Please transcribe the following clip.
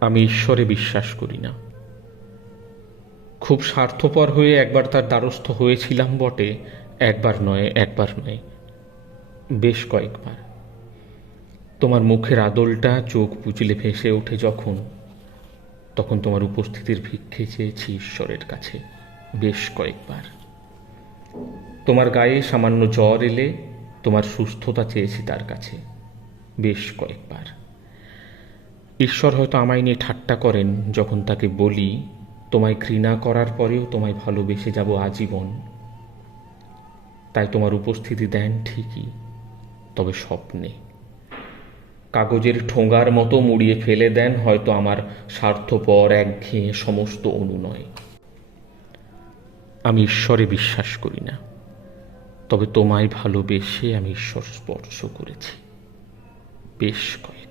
আমি ঈশ্বরে বিশ্বাস করি না। খুব স্বার্থপর হয়ে একবার তার দ্বারস্থ হয়েছিলাম বটে, একবার নয়, বেশ কয়েকবার। তোমার মুখের আদলটা চোখ বুজলে ভেসে ওঠে যখন, তখন তোমার উপস্থিতির ভিক্ষে চেয়েছি ঈশ্বরের কাছে, বেশ কয়েকবার। তোমার গায়ে সামান্য জ্বর এলে তোমার সুস্থতা চেয়েছি তার কাছে, বেশ কয়েকবার। ঈশ্বর হয়তো আমায় নিয়ে ঠাট্টা করেন যখন তাকে বলি, তোমায় ঘৃণা করার পরেও তোমায় ভালোবেসে যাব আজীবন। তাই তোমার উপস্থিতি দেন ঠিকই, তবে স্বপ্নে। কাগজের ঠোঙার মতো মুড়িয়ে ফেলে দেন হয়তো আমার স্বার্থপর একঘেয়ে সমস্ত অনুনয়। আমি ঈশ্বরে বিশ্বাস করি না, তবে তোমায় ভালোবেসে আমি ঈশ্বর স্পর্শ করেছি, বেশ কয়েক।